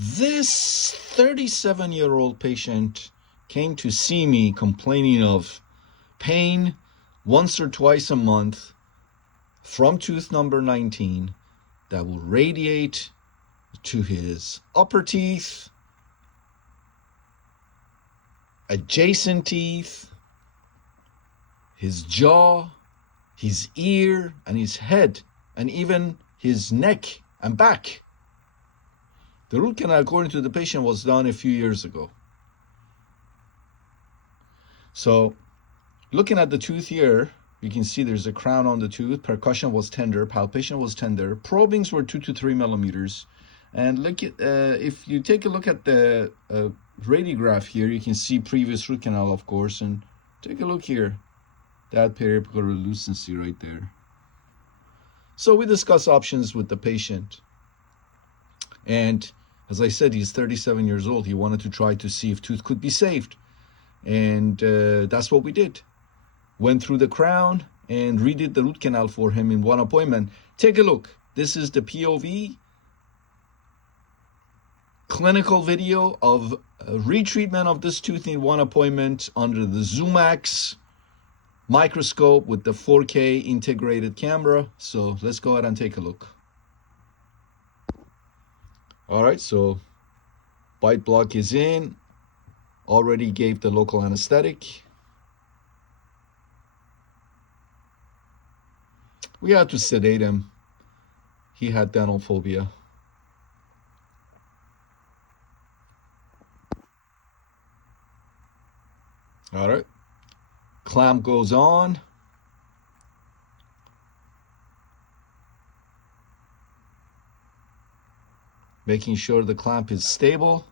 This 37-year-old patient came to see me complaining of pain once or twice a month from tooth number 19 that will radiate to his upper teeth, adjacent teeth, his jaw, his ear, and his head, and even his neck and back. The root canal, according to the patient, was done a few years ago. So, looking at the tooth here, you can see there's a crown on the tooth. Percussion was tender, palpation was tender. Probings were 2 to 3 millimeters. And look at if you take a look at the radiograph here, you can see previous root canal, of course. And take a look here, that periapical relucency right there. So we discuss options with the patient. And as I said, he's 37 years old. He wanted to try to see if tooth could be saved. And that's what we did. Went through the crown and redid the root canal for him in one appointment. Take a look. This is the POV clinical video of retreatment of this tooth in one appointment under the Zoomax microscope with the 4K integrated camera. So let's go ahead and take a look. All right, so bite block is in. Already gave the local anesthetic. We had to sedate him. He had dental phobia. All right, clamp goes on. Making sure the clamp is stable.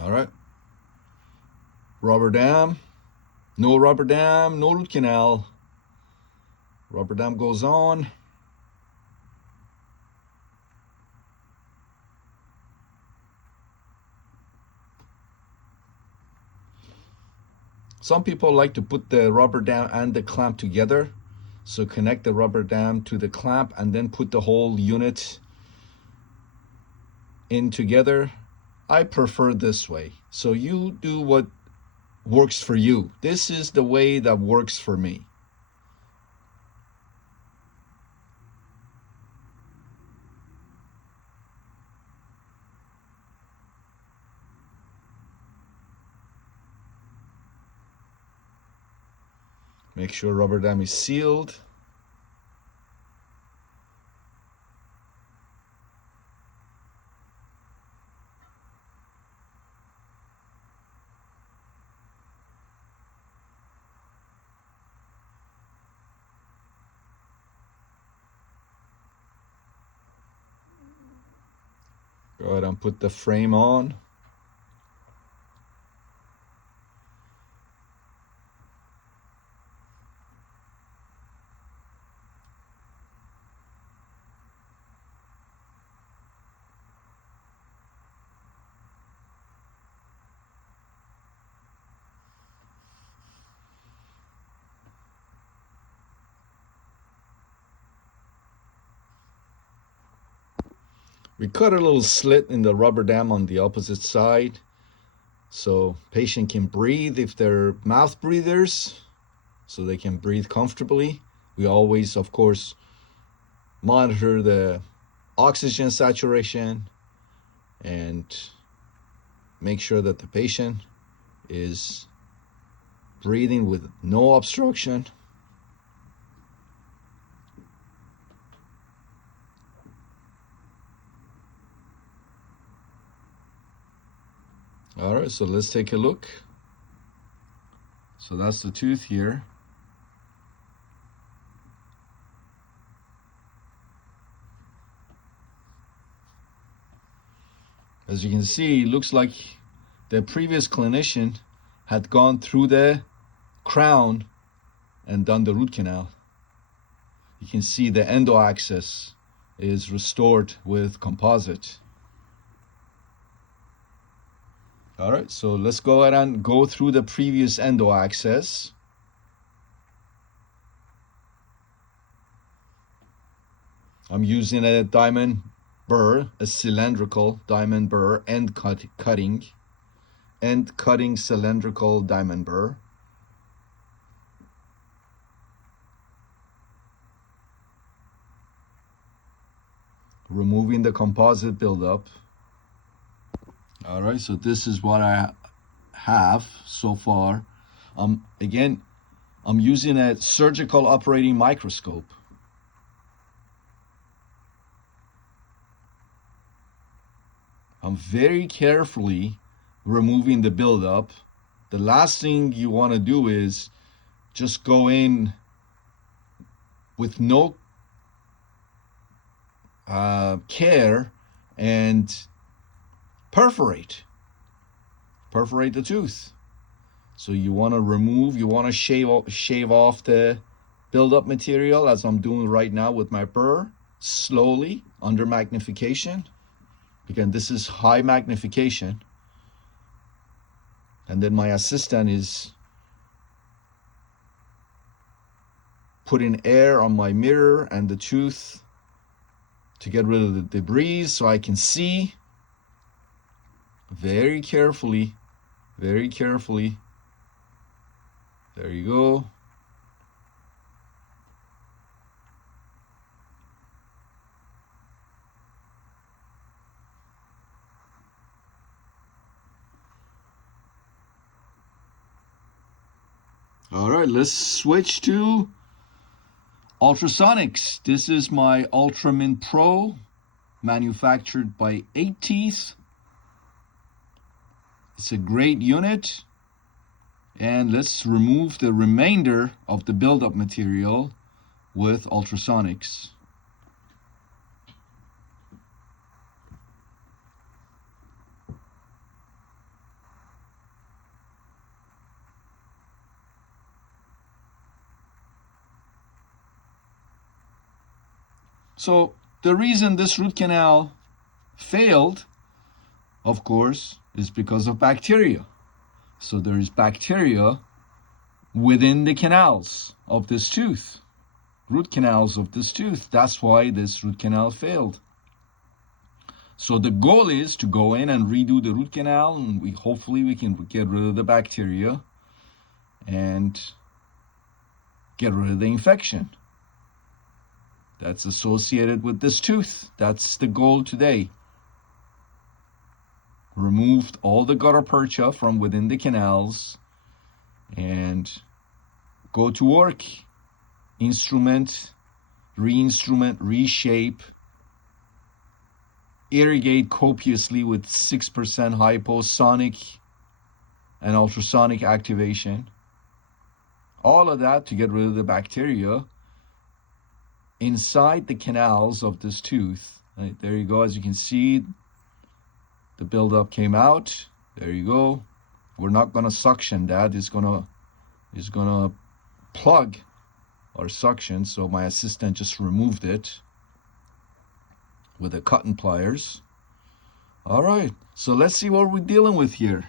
All right. Rubber dam. No rubber dam, no root canal. Rubber dam goes on. Some people like to put the rubber dam and the clamp together. So connect the rubber dam to the clamp and then put the whole unit in together. I prefer this way. So you do what works for you. This is the way that works for me. Make sure rubber dam is sealed. Go ahead and put the frame on. We cut a little slit in the rubber dam on the opposite side so patient can breathe if they're mouth breathers, so they can breathe comfortably. We always, of course, monitor the oxygen saturation and make sure that the patient is breathing with no obstruction. All right, so let's take a look. So that's the tooth here. As you can see, it looks like the previous clinician had gone through the crown and done the root canal. You can see the endo axis is restored with composite. All right, so let's go ahead and go through the previous endo access. I'm using a diamond burr, a cylindrical diamond burr, end cutting cylindrical diamond burr. Removing the composite buildup. All right, so this is what I have so far. Again, I'm using a surgical operating microscope. I'm very carefully removing the buildup. The last thing you want to do is just go in with no care and perforate the tooth. So you want to remove, you want to shave off the buildup material, as I'm doing right now with my burr, slowly under magnification. Again, this is high magnification. And then my assistant is putting air on my mirror and the tooth to get rid of the debris so I can see very carefully, very carefully. There you go. All right, let's switch to ultrasonics. This is my Ultramin Pro, manufactured by 8 Teeth. It's a great unit. And let's remove the remainder of the buildup material with ultrasonics. So the reason this root canal failed, of course, is because of bacteria. So there is bacteria within the canals of this tooth, root canals of this tooth. That's why this root canal failed. So the goal is to go in and redo the root canal, and hopefully we can get rid of the bacteria and get rid of the infection that's associated with this tooth. That's the goal today. Removed all the gutta percha from within the canals and go to work. Instrument, re-instrument, reshape, irrigate copiously with 6% hyposonic and ultrasonic activation. All of that to get rid of the bacteria inside the canals of this tooth. Right, there you go. As you can see, the buildup came out. There you go. We're not gonna suction that. It's gonna plug or suction. So my assistant just removed it with the cotton pliers. All right. So let's see what we're dealing with here.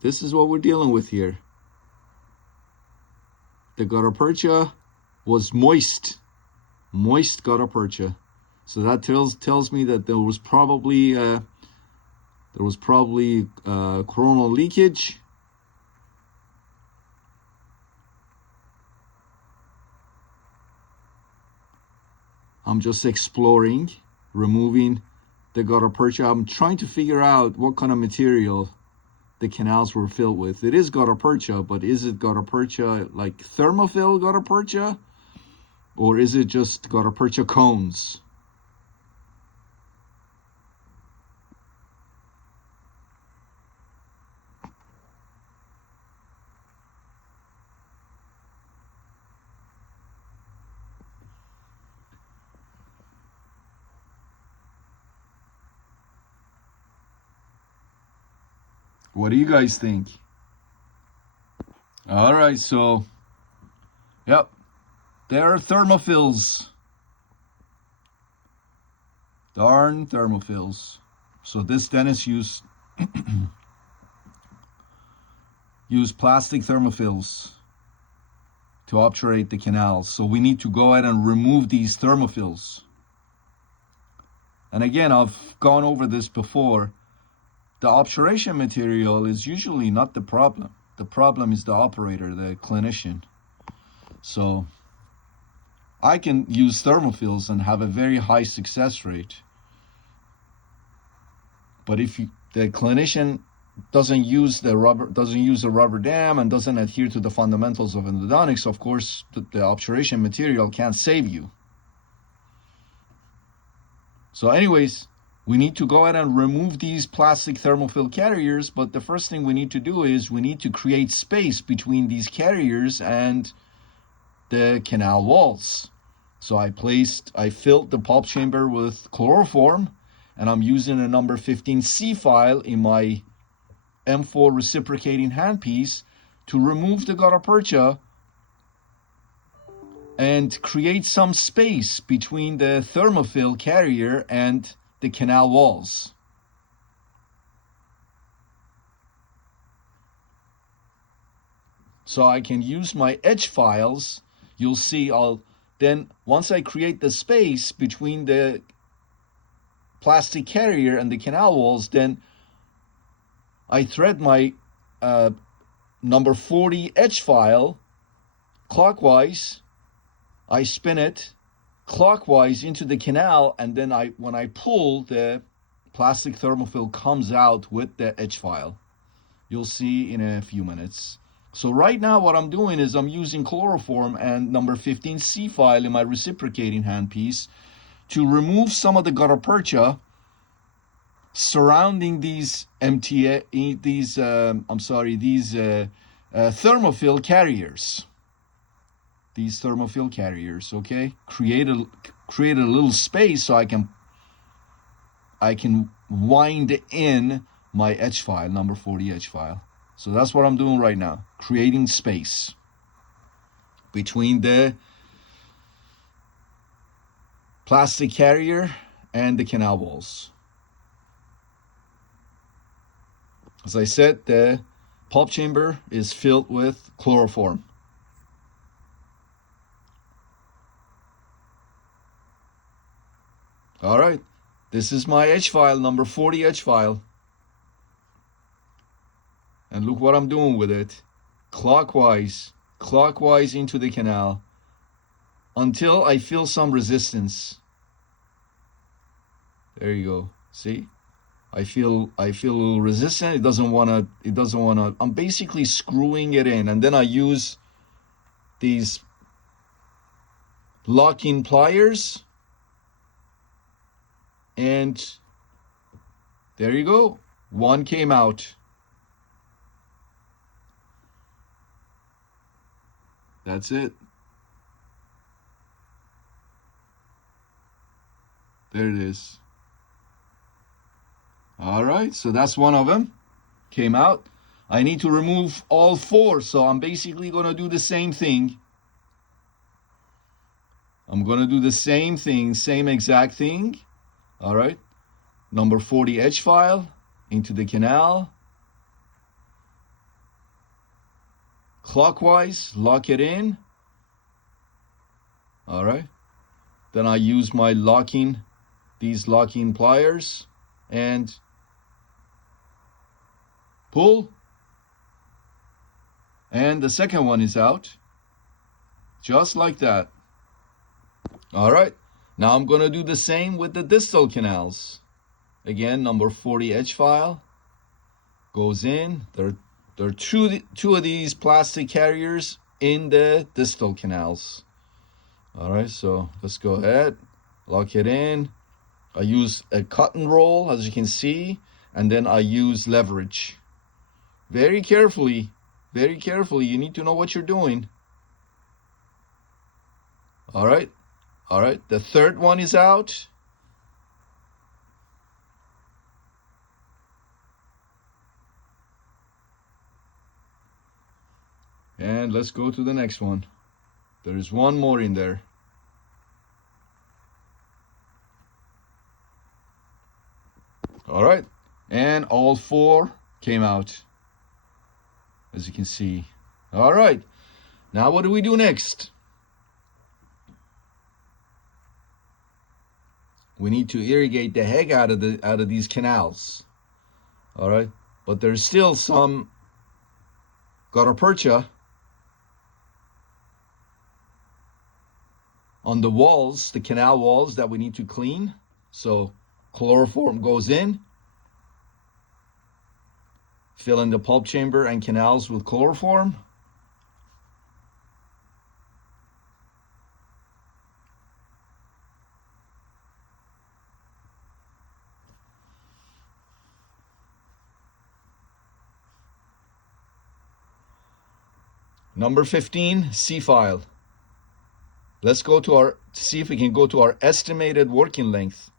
This is what we're dealing with here. The gutta percha was moist gutta percha. So that tells me that there was probably coronal leakage. I'm just exploring, removing the gutta percha. I'm trying to figure out what kind of material the canals were filled with. It is gutta percha, but is it gutta percha like thermophil gutta percha? Or is it just gutta percha cones? What do you guys think? All right, so, yep, there are thermophils. Darn thermophils. So this dentist used plastic thermophils to obturate the canals. So we need to go ahead and remove these thermophils. And again, I've gone over this before. The obturation material is usually not the problem. The problem is the operator, the clinician. So I can use thermophils and have a very high success rate. But if the clinician doesn't use a rubber dam and doesn't adhere to the fundamentals of endodontics, of course, the obturation material can't save you. So anyways, we need to go ahead and remove these plastic thermophil carriers, but the first thing we need to do is we need to create space between these carriers and the canal walls. So I filled the pulp chamber with chloroform, and I'm using a number 15C file in my M4 reciprocating handpiece to remove the gutta percha and create some space between the thermophil carrier and the canal walls. So I can use my edge files. You'll see then once I create the space between the plastic carrier and the canal walls, then I thread my number 40 edge file clockwise. I spin it clockwise into the canal, and then when I pull, the plastic thermophil comes out with the edge file. You'll see in a few minutes. So right now what I'm doing is I'm using chloroform and number 15C file in my reciprocating handpiece to remove some of the gutta percha surrounding these thermophil carriers. These thermophil carriers, okay? Create a little space so I can wind in my edge file, number 40 edge file. So that's what I'm doing right now, creating space between the plastic carrier and the canal walls. As I said, the pulp chamber is filled with chloroform. All right, this is my edge file, number 40 edge file. And look what I'm doing with it. Clockwise into the canal until I feel some resistance. There you go. See? I feel a little resistant. It doesn't wanna, I'm basically screwing it in, and then I use these lock-in pliers, and there you go. One came out. That's it. There it is. All right, so that's one of them. Came out. I need to remove all four, so I'm basically going to do the same thing. I'm going to do the same thing, same exact thing. All right. Number 40 edge file into the canal. Clockwise, lock it in. All right. Then I use my these locking pliers and pull. And the second one is out. Just like that. All right. Now I'm going to do the same with the distal canals. Again, number 40 edge file goes in. There are two of these plastic carriers in the distal canals. All right, so let's go ahead, lock it in. I use a cotton roll, as you can see, and then I use leverage. Very carefully, you need to know what you're doing. All right, the third one is out. And let's go to the next one. There is one more in there. All right, and all 4 came out, as you can see. All right, now what do we do next? We need to irrigate the heck out of these canals. All right, but there's still some gutta percha on the walls, the canal walls, that we need to clean. So chloroform goes in, fill in the pulp chamber and canals with chloroform. Number 15, C file. Let's go to see if we can go to our estimated working length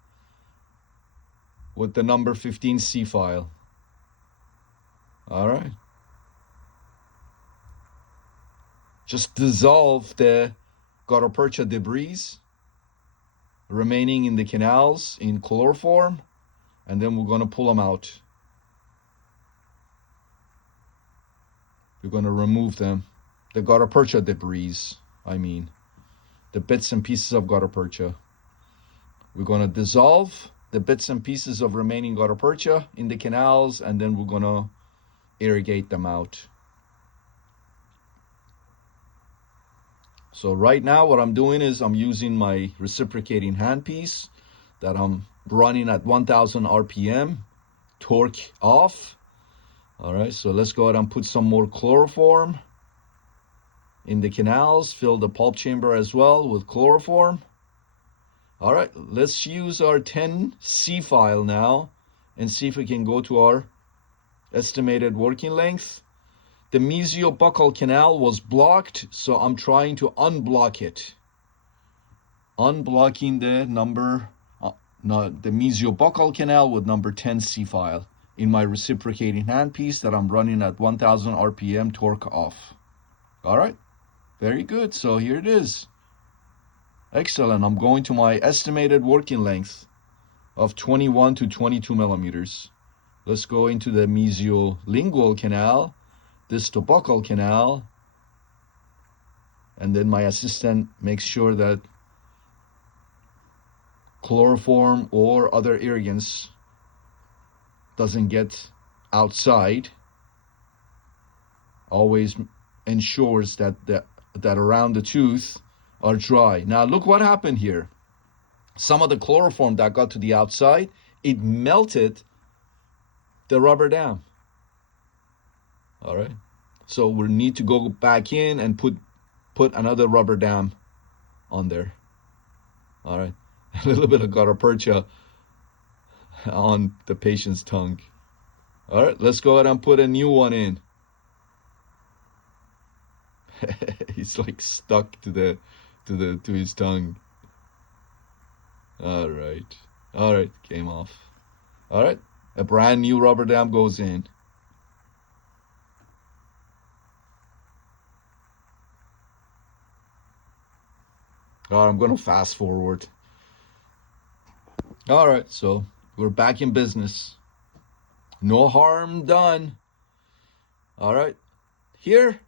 with the number 15 C file. All right. Just dissolve the gutta percha debris remaining in the canals in chloroform, and then we're going to pull them out. We're going to remove them. The gutta percha debris, the bits and pieces of gutta percha. We're going to dissolve the bits and pieces of remaining gutta percha in the canals, and then we're going to irrigate them out. So right now what I'm doing is I'm using my reciprocating handpiece that I'm running at 1000 RPM, torque off. All right, so let's go ahead and put some more chloroform in the canals, fill the pulp chamber as well with chloroform. All right, let's use our 10C file now and see if we can go to our estimated working length. The mesiobuccal canal was blocked, so I'm trying to unblock it. Unblocking the the mesiobuccal canal with number 10C file in my reciprocating handpiece that I'm running at 1000 RPM, torque off. All right, very good. So here it is. Excellent. I'm going to my estimated working length of 21 to 22 millimeters. Let's go into the mesiolingual canal, distal buccal canal, and then my assistant makes sure that chloroform or other irrigants doesn't get outside. Always ensures that that around the tooth are dry. Now look what happened here. Some of the chloroform that got to the outside, it melted the rubber dam. All right, so we need to go back in and put another rubber dam on there. All right, a little bit of gutta percha on the patient's tongue. All right, let's go ahead and put a new one in. He's like stuck to his tongue. All right, came off. All right, a brand new rubber dam goes in. All right, I'm going to fast forward. All right, so we're back in business. No harm done. All right, here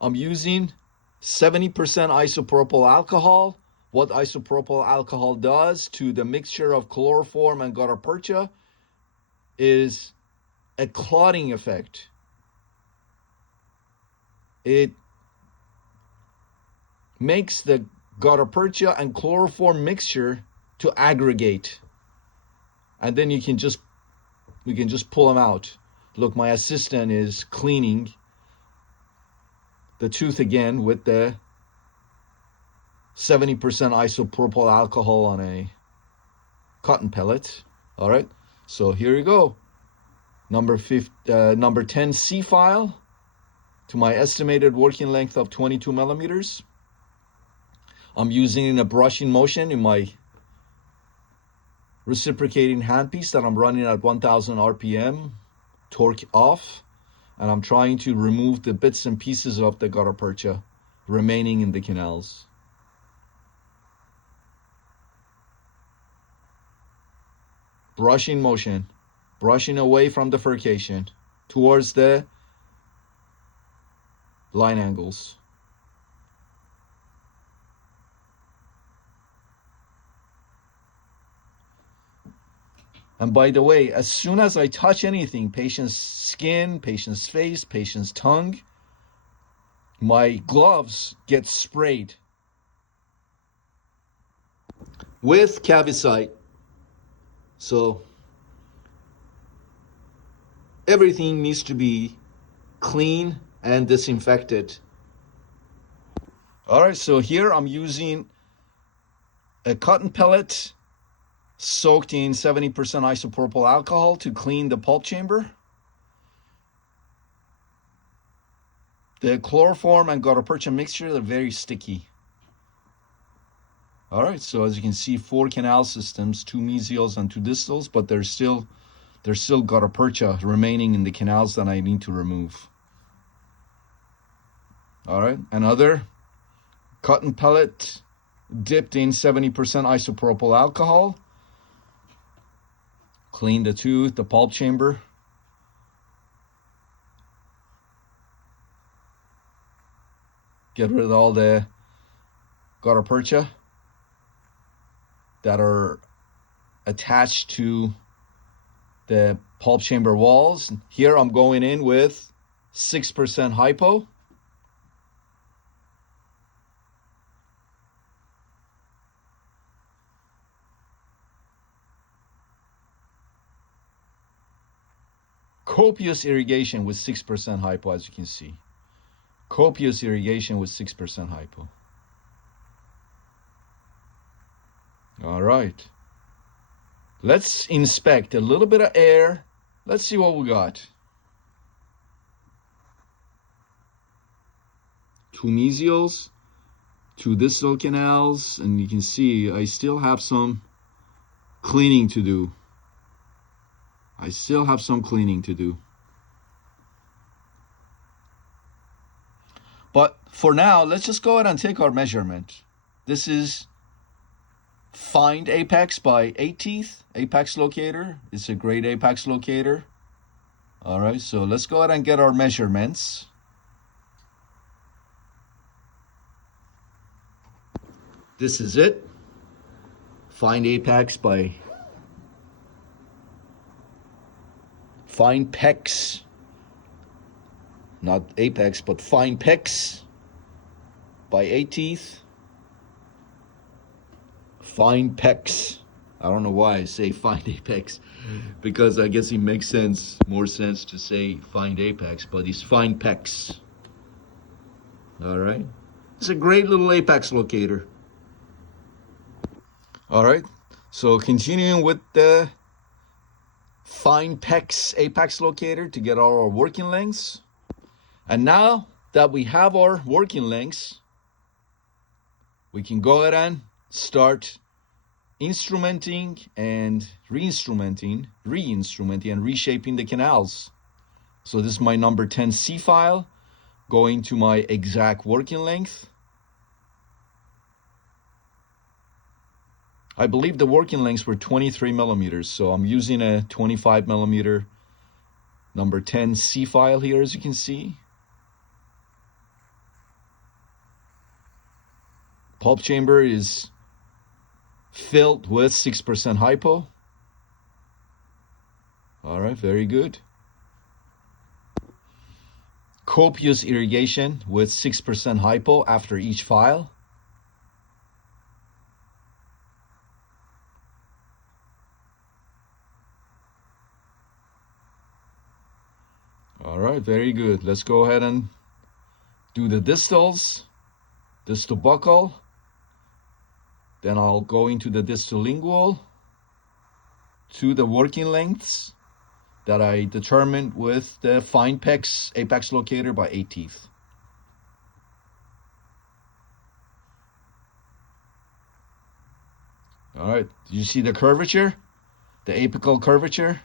I'm using 70% isopropyl alcohol. What isopropyl alcohol does to the mixture of chloroform and gutta percha is a clotting effect. It makes the gutta percha and chloroform mixture to aggregate, and then we can just pull them out. Look, my assistant is cleaning the tooth again with the 70% isopropyl alcohol on a cotton pellet. All right, so here you go. Number 10C file to my estimated working length of 22 millimeters. I'm using in a brushing motion in my reciprocating handpiece that I'm running at 1000 RPM, torque off, and I'm trying to remove the bits and pieces of the gutta percha remaining in the canals. brushing motion, brushing away from the furcation towards the line angles. And by the way, as soon as I touch anything, patient's skin, patient's face, patient's tongue, my gloves get sprayed with Cavicite. So everything needs to be clean and disinfected. All right, so here I'm using a cotton pellet soaked in 70% isopropyl alcohol to clean the pulp chamber. The chloroform and gutta percha mixture are very sticky. All right, so as you can see, 4 canal systems, 2 mesials and 2 distals, but there's still gutta percha remaining in the canals that I need to remove. All right, another cotton pellet dipped in 70% isopropyl alcohol. Clean the tooth, the pulp chamber. Get rid of all the gutta percha that are attached to the pulp chamber walls. Here I'm going in with 6% hypo. Copious irrigation with 6% hypo, as you can see. Copious irrigation with 6% hypo. All right. Let's inspect a little bit of air. Let's see what we got. 2 mesials, 2 distal canals, and you can see I still have some cleaning to do. I still have some cleaning to do. But for now, let's just go ahead and take our measurement. This is Find Apex by 8 Teeth, Apex locator. It's a great Apex locator. All right, so let's go ahead and get our measurements. This is it. Find Apex by Find Pex. Not Apex, but Find Pex by 8 Teeth. Find Pex. I don't know why I say Find Apex, because I guess it makes more sense to say Find Apex, but it's Find Pex. All right. It's a great little Apex locator. All right. So continuing with the Find Pex Apex locator to get all our working lengths. And now that we have our working lengths, we can go ahead and start instrumenting and re-instrumenting and reshaping the canals. So this is my number 10 C file, going to my exact working length. I believe the working lengths were 23 millimeters, so I'm using a 25 millimeter number 10 C file here, as you can see. Pulp chamber is filled with 6% hypo. All right, very good. Copious irrigation with 6% hypo after each file. All right, very good. Let's go ahead and do the distals. Distal buccal. Then I'll go into the distal lingual to the working lengths that I determined with the Find Pex Apex locator by 8 Teeth. All right, did you see the curvature? The apical curvature?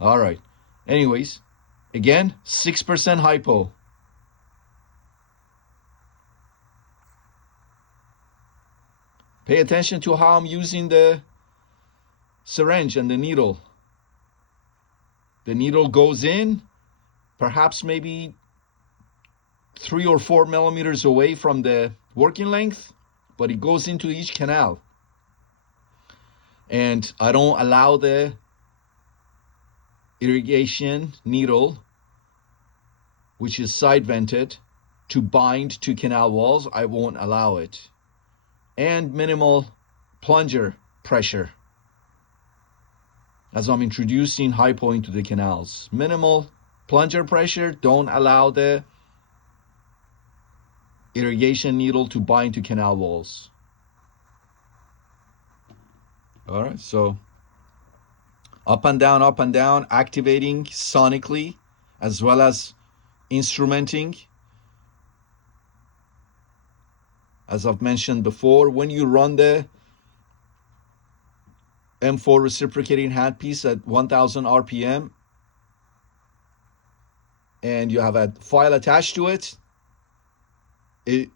All right, anyways, again, 6% hypo. Pay attention to how I'm using the syringe and the needle. The needle goes in, perhaps maybe 3 or 4 millimeters away from the working length, but it goes into each canal. And I don't allow the irrigation needle, which is side vented, to bind to canal walls. I won't allow it. And minimal plunger pressure as I'm introducing hypo into the canals. Minimal plunger pressure. Don't allow the irrigation needle to bind to canal walls. All right, so up and down, activating sonically as well as instrumenting. As I've mentioned before, when you run the M4 reciprocating handpiece at 1000 RPM and you have a file attached to it,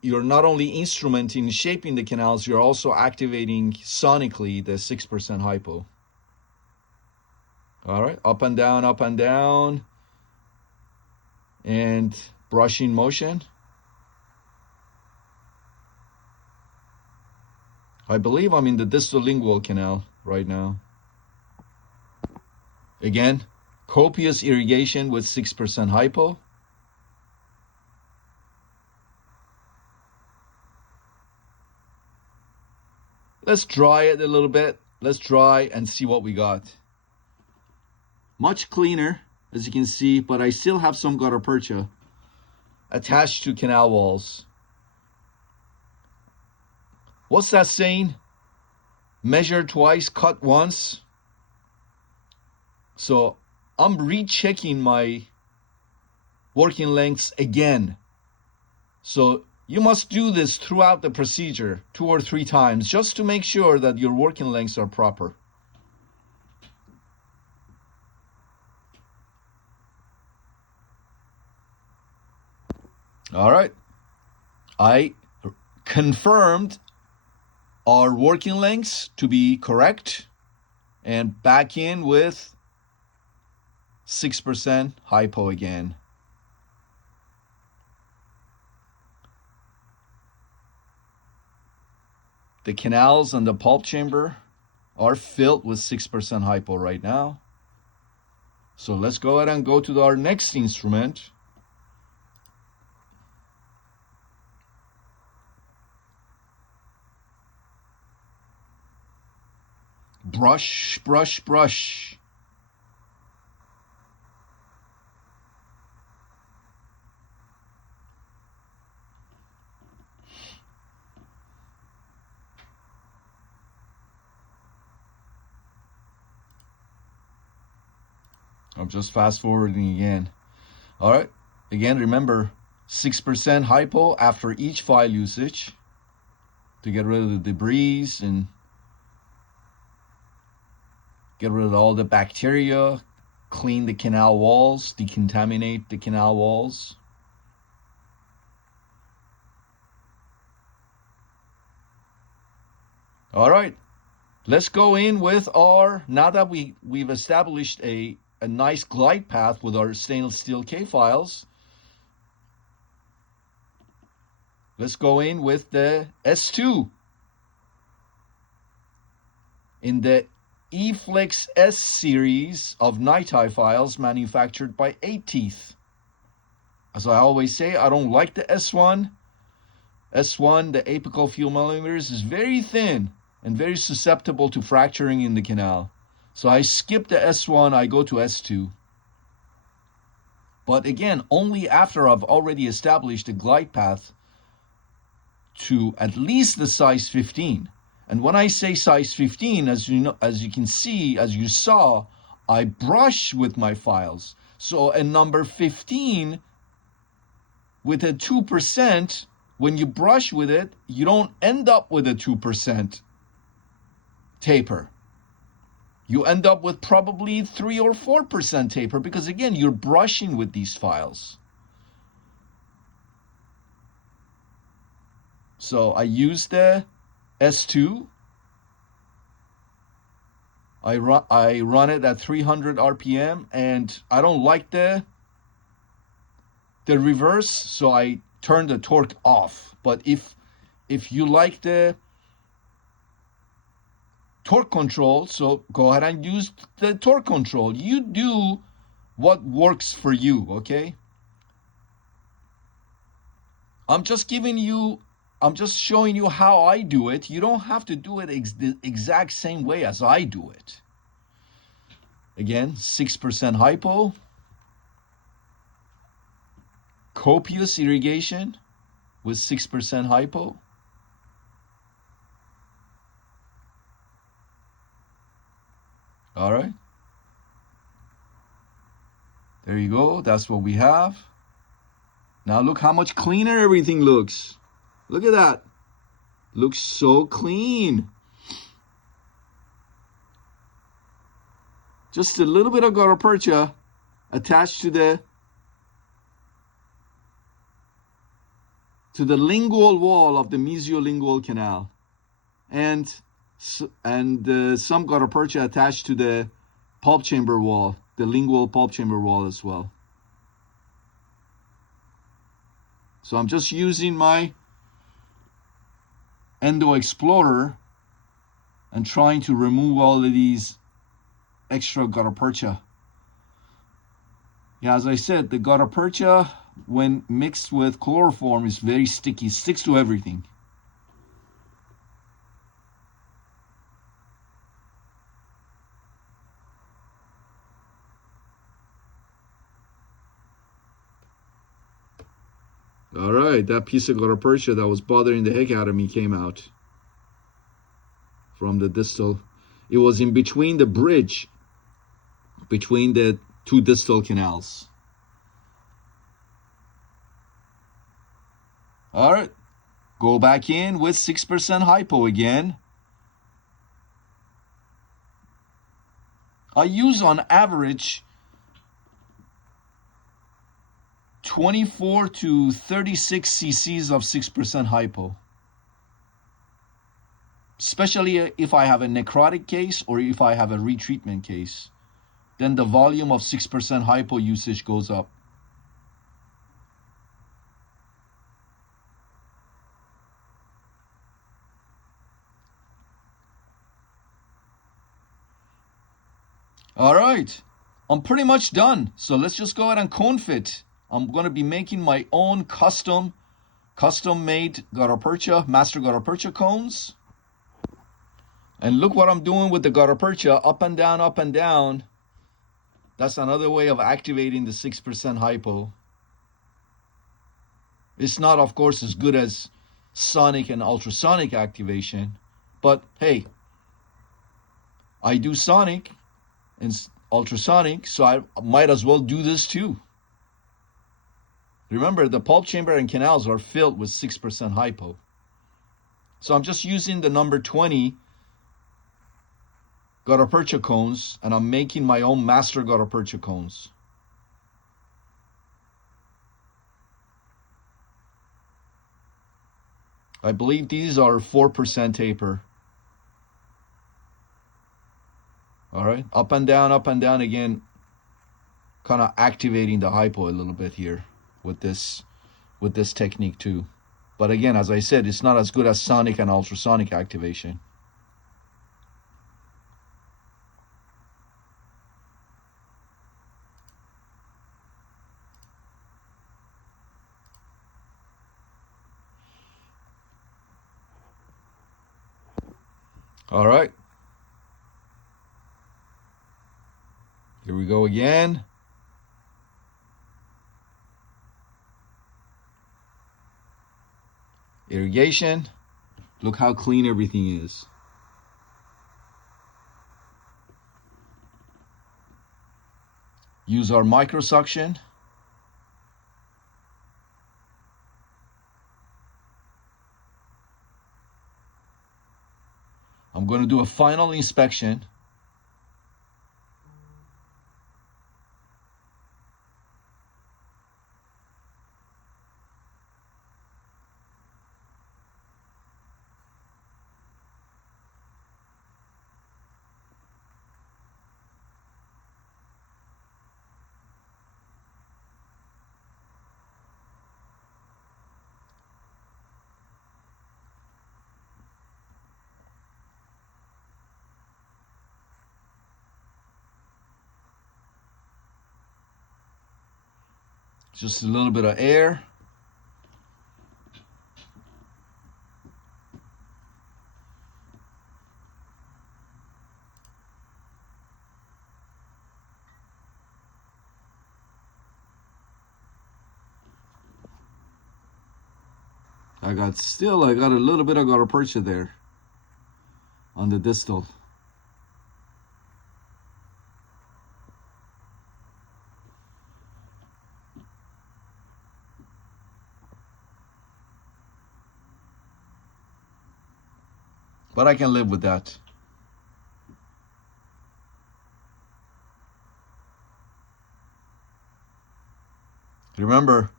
you're not only instrumenting, shaping the canals, you're also activating sonically the 6% hypo. All right, up and down, and brushing motion. I believe I'm in the distal lingual canal right now. Again, copious irrigation with 6% hypo. Let's dry it a little bit. Let's dry and see what we got. Much cleaner, as you can see, but I still have some gutta percha attached to canal walls. What's that saying? Measure twice, cut once. So I'm rechecking my working lengths again. So you must do this throughout the procedure 2 or 3 times just to make sure that your working lengths are proper. All right. I confirmed our working lengths to be correct and back in with 6% hypo again. The canals and the pulp chamber are filled with 6% hypo right now. So let's go ahead and go to our next instrument. Brush, brush, brush. I'm just fast forwarding again. All right. Again, remember 6% hypo after each file usage to get rid of the debris and get rid of all the bacteria, clean the canal walls, decontaminate the canal walls. All right, let's go in with our, now that we've established a nice glide path with our stainless steel K-files, let's go in with the S2 in the E-Flex S series of NiTi files manufactured by 8 Teeth. As I always say, I don't like the S1. S1, the apical few millimeters, is very thin and very susceptible to fracturing in the canal. So I skip the S1, I go to S2. But again, only after I've already established a glide path to at least the size 15. And when I say size 15, as you know, as you can see, as you saw, I brush with my files. So a number 15 with a 2%, when you brush with it, you don't end up with a 2% taper. You end up with probably 3 or 4% taper because, again, you're brushing with these files. So I use the S2. I run it at 300 RPM, and I don't like the reverse, so I turn the torque off. But if you like the torque control, so go ahead and use the torque control. You do what works for you, okay? I'm just showing you how I do it. You don't have to do it the exact same way as I do it. Again, 6% hypo, copious irrigation with 6% hypo. All right. There you go. That's what we have. Now look how much cleaner everything looks. Look at that. Looks so clean. Just a little bit of gutta percha attached to the lingual wall of the mesiolingual canal, and some gutta percha attached to the pulp chamber wall, the lingual pulp chamber wall as well. So I'm just using my endo explorer and trying to remove all of these extra gutta percha. Yeah, as I said, the gutta percha, when mixed with chloroform, is very sticky, sticks to everything. All right, that piece of gutta percha that was bothering the heck out of me came out from the distal. It was in between the bridge, between the two distal canals. All right, go back in with 6% hypo again. I use on average 24 to 36 cc's of 6% hypo. Especially if I have a necrotic case or if I have a retreatment case, then the volume of 6% hypo usage goes up. All right, I'm pretty much done. So let's just go ahead and cone fit. I'm going to be making my own custom made gutta percha, master gutta percha cones. And look what I'm doing with the gutta percha, up and down, up and down. That's another way of activating the 6% hypo. It's not, of course, as good as sonic and ultrasonic activation, but hey, I do sonic and ultrasonic, so I might as well do this too. Remember, the pulp chamber and canals are filled with 6% hypo. So I'm just using the number 20 gutta percha cones, and I'm making my own master gutta percha cones. I believe these are 4% taper. All right, up and down again, kind of activating the hypo a little bit here with this technique too. But again, as I said, it's not as good as sonic and ultrasonic activation. All right. Here we go again. Irrigation. Look how clean everything is. Use our microsuction. I'm going to do a final inspection. Just a little bit of air. I got a little bit of gutta percha there on the distal. But I can live with that. Remember,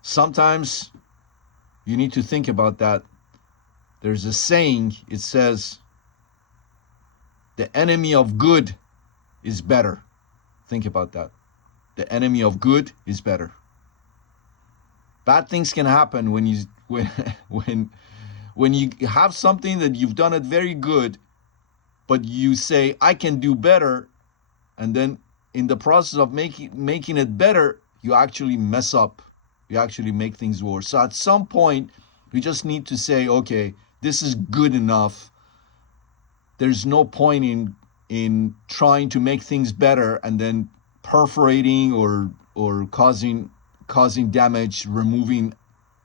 sometimes you need to think about that. There's a saying, it says, the enemy of good is better. Think about that. The enemy of good is better. Bad things can happen when you have something that you've done it very good, but you say, I can do better, and then in the process of making it better, you actually mess up. You actually make things worse. So at some point, we just need to say, okay, this is good enough. There's no point in trying to make things better and then perforating or causing damage, removing,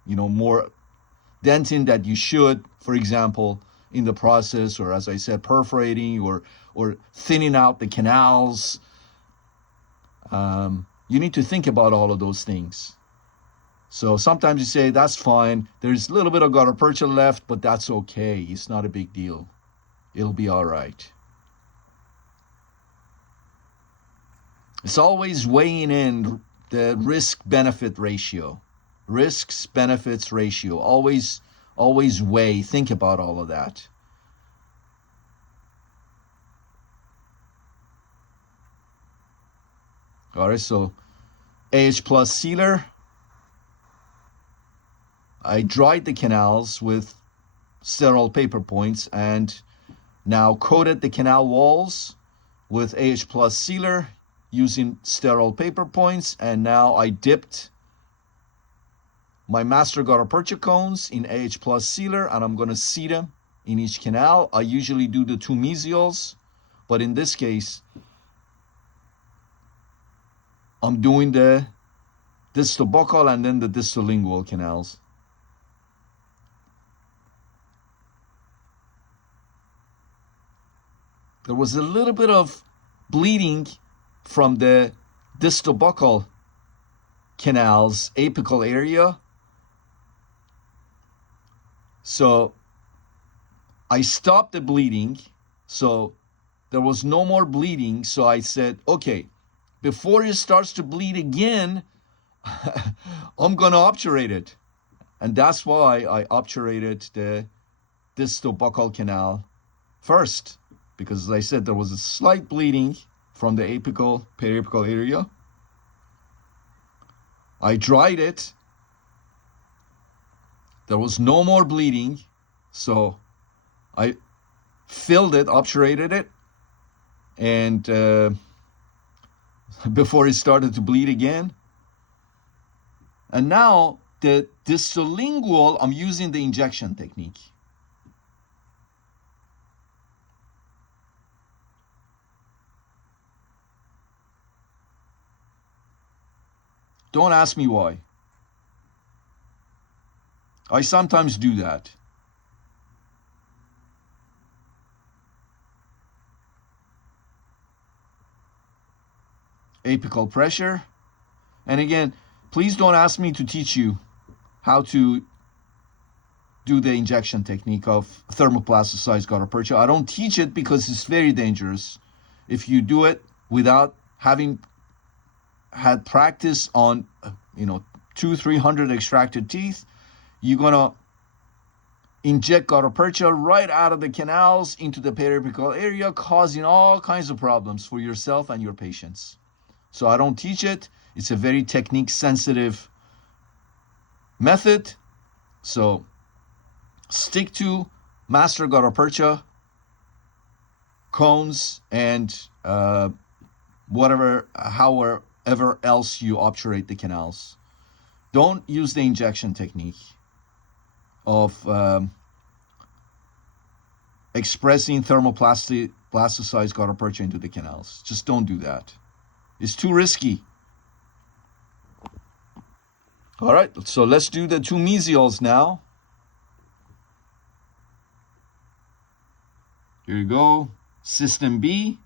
more dentin that you should, for example, in the process, or as I said, perforating or thinning out the canals. You need to think about all of those things. So sometimes you say, that's fine. There's a little bit of gutta percha left, but that's okay. It's not a big deal. It'll be all right. It's always weighing in the risk-benefit ratio. Risks-benefits ratio. Always weigh. Think about all of that. All right, so AH plus sealer. I dried the canals with sterile paper points and now coated the canal walls with AH plus sealer using sterile paper points, and now I dipped my master gutta percha cones in AH plus sealer, and I'm going to seed them in each canal. I usually do the 2 mesials, but in this case, I'm doing the distal buccal and then the distal lingual canals. There was a little bit of bleeding from the distal buccal canals, apical area. So I stopped the bleeding. So there was no more bleeding. So I said, okay, before it starts to bleed again, I'm going to obturate it. And that's why I obturated the distal buccal canal first. Because as I said, there was a slight bleeding from the apical, periapical area. I dried it. There was no more bleeding. So I filled it, obturated it. And before it started to bleed again. And now the distal lingual, I'm using the injection technique. Don't ask me why. I sometimes do that. Apical pressure. And again, please don't ask me to teach you how to do the injection technique of thermoplasticized gutta percha. I don't teach it because it's very dangerous. If you do it without having had practice on 200-300 extracted teeth, you're gonna inject gutta percha right out of the canals into the periapical area, causing all kinds of problems for yourself and your patients. So I don't teach it. It's a very technique sensitive method. So stick to master gutta percha cones and however else you obturate the canals. Don't use the injection technique of expressing thermoplasticized gutta percha into the canals. Just don't do that. It's too risky. All right, so let's do the two mesials now. Here you go. System B,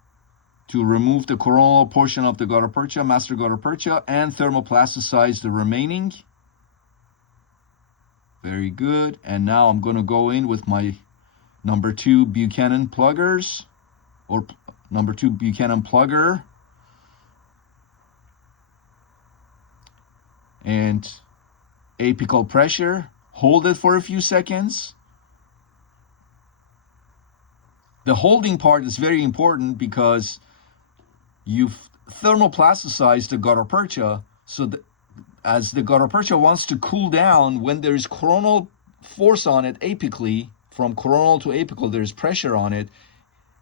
to remove the coronal portion of the gutta percha, master gutta percha, and thermoplasticize the remaining. Very good. And now I'm going to go in with my number 2 Buchanan pluggers, or number 2 Buchanan plugger. And apical pressure. Hold it for a few seconds. The holding part is very important because you've thermoplasticized the gutta percha, so that as the gutta percha wants to cool down, when there's coronal force on it apically, from coronal to apical, there's pressure on it.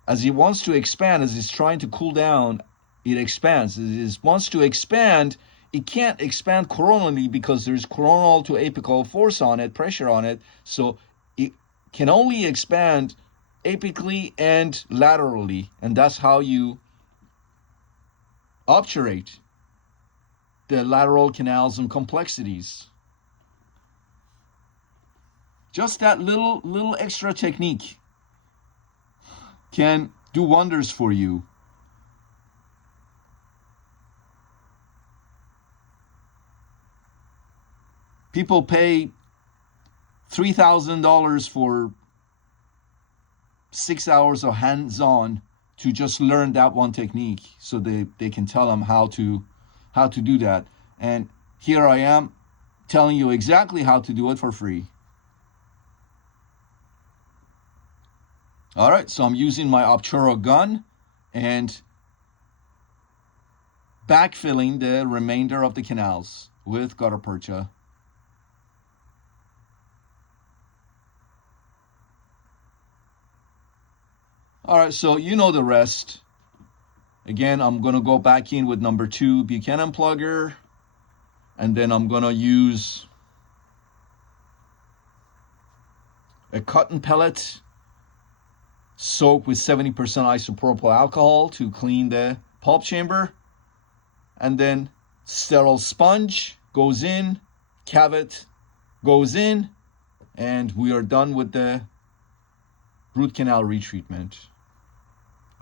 As it wants to expand, as it's trying to cool down, it expands. As it wants to expand, it can't expand coronally because there's coronal to apical force on it, pressure on it. So it can only expand apically and laterally. And that's how you obturate the lateral canals and complexities. Just that little extra technique can do wonders for you. People pay $3,000 for 6 hours of hands-on to just learn that one technique, so they can tell them how to do that. And here I am telling you exactly how to do it for free. All right, so I'm using my Obturo gun and backfilling the remainder of the canals with gutta percha. All right, so you know the rest. Again, I'm going to go back in with number 2 Buchanan plugger, and then I'm going to use a cotton pellet soaked with 70% isopropyl alcohol to clean the pulp chamber, and then sterile sponge goes in, cavet goes in, and we are done with the root canal retreatment.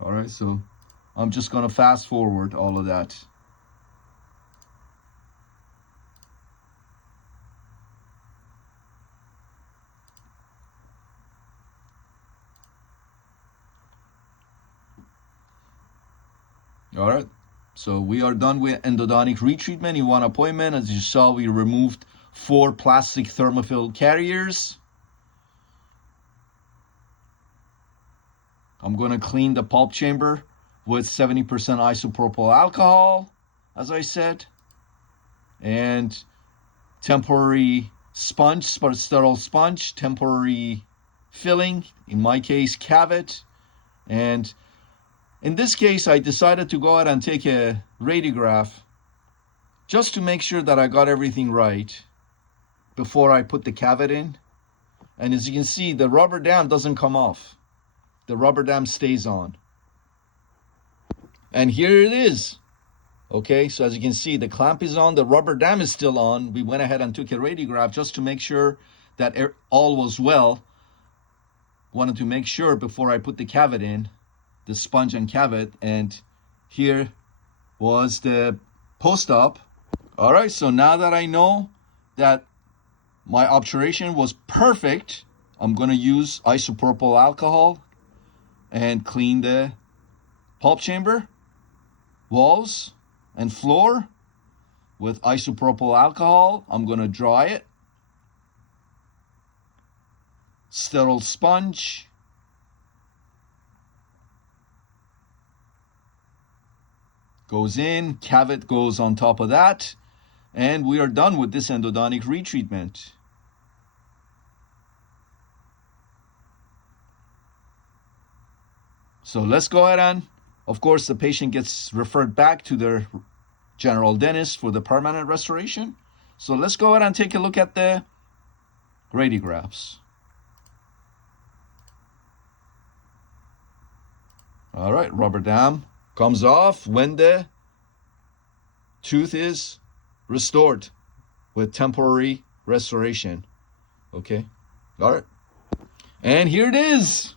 All right, so I'm just going to fast forward all of that. All right, so we are done with endodontic retreatment in one appointment. As you saw, we removed 4 plastic thermophil carriers. I'm going to clean the pulp chamber with 70% isopropyl alcohol, as I said, and temporary sponge, sterile sponge, temporary filling, in my case, cavet. And in this case, I decided to go ahead and take a radiograph just to make sure that I got everything right before I put the cavet in. And as you can see, the rubber dam doesn't come off. The rubber dam stays on. And here it is. Okay, so as you can see, the clamp is on, the rubber dam is still on. We went ahead and took a radiograph just to make sure that all was well. Wanted to make sure before I put the cavet in, the sponge and cavet. And here was the post-op. All right, so now that I know that my obturation was perfect, I'm going to use isopropyl alcohol and clean the pulp chamber, walls, and floor with isopropyl alcohol. I'm going to dry it. Sterile sponge. Goes in, cavet goes on top of that, and we are done with this endodontic retreatment. So let's go ahead and, of course, the patient gets referred back to their general dentist for the permanent restoration. So let's go ahead and take a look at the radiographs. All right, rubber dam comes off when the tooth is restored with temporary restoration. Okay, all right. And here it is.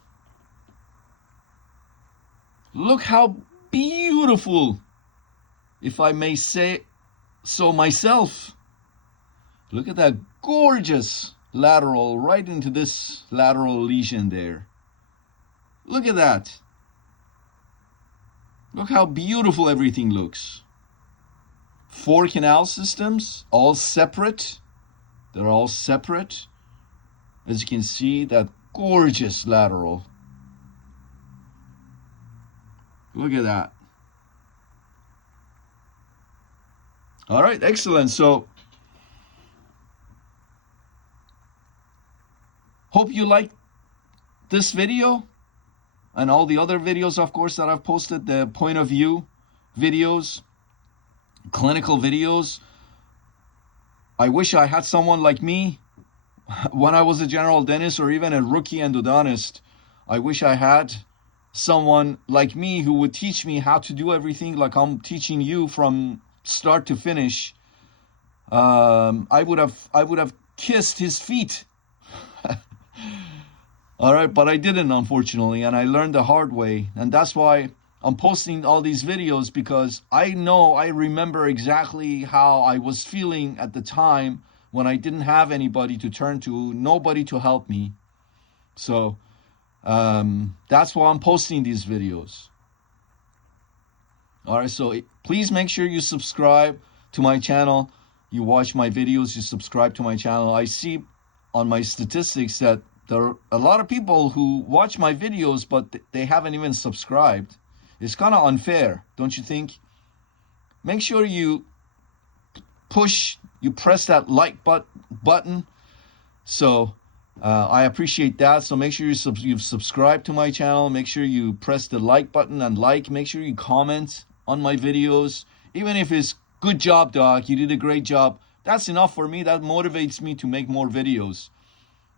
Look how beautiful, if I may say so myself. Look at that gorgeous lateral right into this lateral lesion there. Look at that. Look how beautiful everything looks. 4 canal systems, all separate. They're all separate. As you can see, that gorgeous lateral. Look at that. All right, excellent. So, hope you like this video and all the other videos, of course, that I've posted, the point of view videos, clinical videos. I wish I had someone like me when I was a general dentist or even a rookie endodontist. I wish I had someone like me who would teach me how to do everything like I'm teaching you from start to finish. I would have kissed his feet. All right, but I didn't, unfortunately, and I learned the hard way. And that's why I'm posting all these videos, because I remember exactly how I was feeling at the time when I didn't have anybody to turn to, nobody to help me. So that's why I'm posting these videos. All right, so please make sure you subscribe to my channel. You watch my videos, you subscribe to my channel. I see on my statistics that there are a lot of people who watch my videos, but they haven't even subscribed. It's kind of unfair, don't you think? Make sure you press that like button. So I appreciate that. So make sure you've subscribed to my channel. Make sure you press the like button and like. Make sure you comment on my videos. Even if it's good job, doc, you did a great job. That's enough for me. That motivates me to make more videos.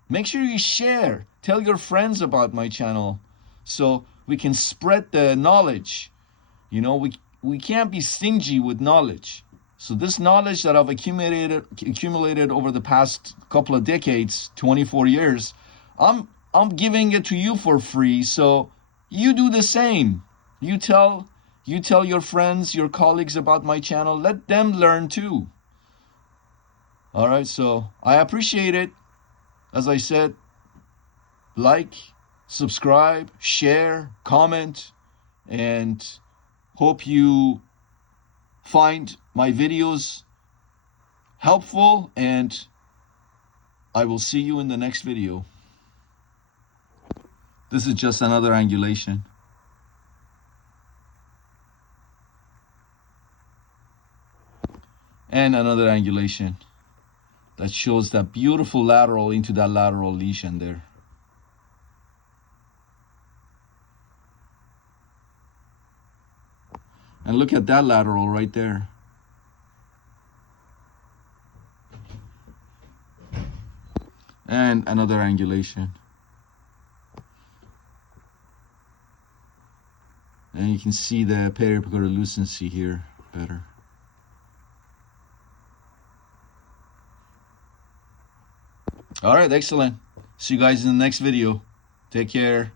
Make sure you share. Tell your friends about my channel so we can spread the knowledge. You know, we can't be stingy with knowledge. So this knowledge that I've accumulated over the past couple of decades, 24 years, I'm giving it to you for free. So you do the same. You tell your friends, your colleagues about my channel. Let them learn too. All right, so I appreciate it. As I said, like, subscribe, share, comment, and hope you find my videos helpful, and I will see you in the next video. This is just another angulation. And another angulation that shows that beautiful lateral into that lateral lesion there. And look at that lateral right there. And another angulation. And you can see the periapical lucency here better. All right, excellent. See you guys in the next video. Take care.